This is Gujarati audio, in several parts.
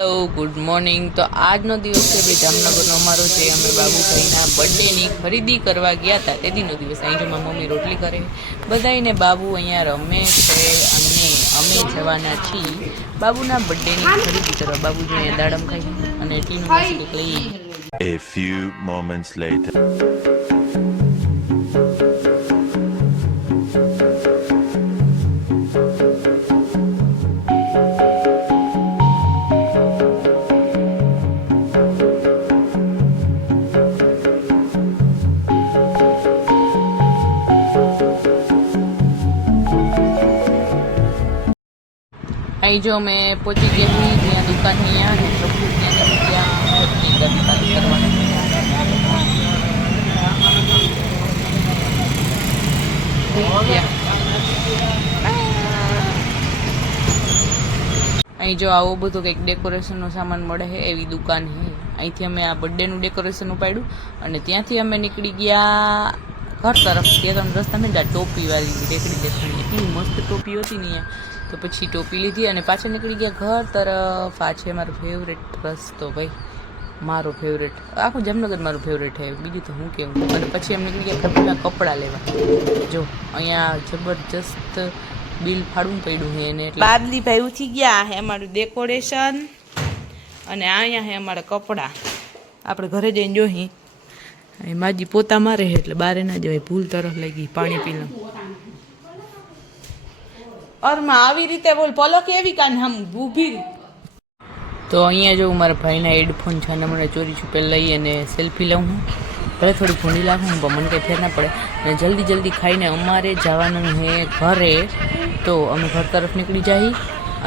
Hello good morning. તો આજનો દિવસ છે ભાઈ જામનગરનો અમારો છે। અમે બાબુભાઈના બર્થડેની ખરીદી કરવા ગયા હતા। તે દીનો દિવસ અહીં જો મારી મમ્મી રોટલી કરે બધાઈને બાબુ અહીંયા રમે છે અને અમે જવાના છીએ બાબુના બર્થડેની ખરીદી કરવા। બાબુ જો અહીંયા દાડમ ખાય અને ટીનું કંઈક લઈ। A few moments later. અહીં જો અમે પહોંચી ગયા છીએ જ્યાં દુકાન અહીંયા ને ચોખ્ખું ત્યાં દુકાન કરવાની। અહીં જો આવું બધું કંઈક ડેકોરેશનનો સામાન મળે છે એવી દુકાન છે। અહીંથી અમે આ બર્થડેનું ડેકોરેશન ઉપાડ્યું અને ત્યાંથી અમે નીકળી ગયા ઘર તરફ। ત્યાં તો રસ્તામાં જ ટોપીવાળી દેખડી દેખાણી એટલી મસ્ત ટોપી હતી ને અહીંયા, તો પછી ટોપી લીધી અને પાછળ નીકળી ગયા ઘર તરફ। આ છે મારો ફેવરેટ રસ્તો ભાઈ, મારો ફેવરેટ, આખું જામનગર મારું ફેવરેટ છે, બીજું તો હું કેવું। અને પછી અમે નીકળી ગયા ઘરના કપડાં લેવા। જો અહીંયા જબરજસ્ત બિલ ફાડવું પડ્યું છે એને, એટલે બાદલી ભાઈ ઉઠી ગયા છે અમારું ડેકોરેશન અને અહીંયા છે અમારા કપડાં। આપણે ઘરે જઈને જોઈ માજી પોતા મારે છે એટલે બારે ના જવાય, ભૂલ તરફ લઈ ગઈ પાણી પી લઉં। અરમાં આવી રીતે બોલ પલક એવી કાન હમ ઊભી। તો અહીંયા જો મારા ભાઈના હેડફોન છે અને મને ચોરી છુપે લઈ અને સેલ્ફી લઉં હું, ભલે થોડી ભૂંડી લાગું પણ મને કંઈ ફેર ના પડે। અને જલ્દી ખાઈને અમારે જવાનું છે ઘરે, તો અમે ઘર તરફ નીકળી જઈએ।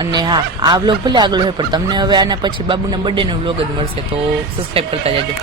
અને હા, આ વ્લોગ ભલે આગળ હોય પણ તમને હવે આના પછી બાબુના બર્થડેનો વ્લોગ જ મળશે, તો સબસ્ક્રાઈબ કરતા જજો।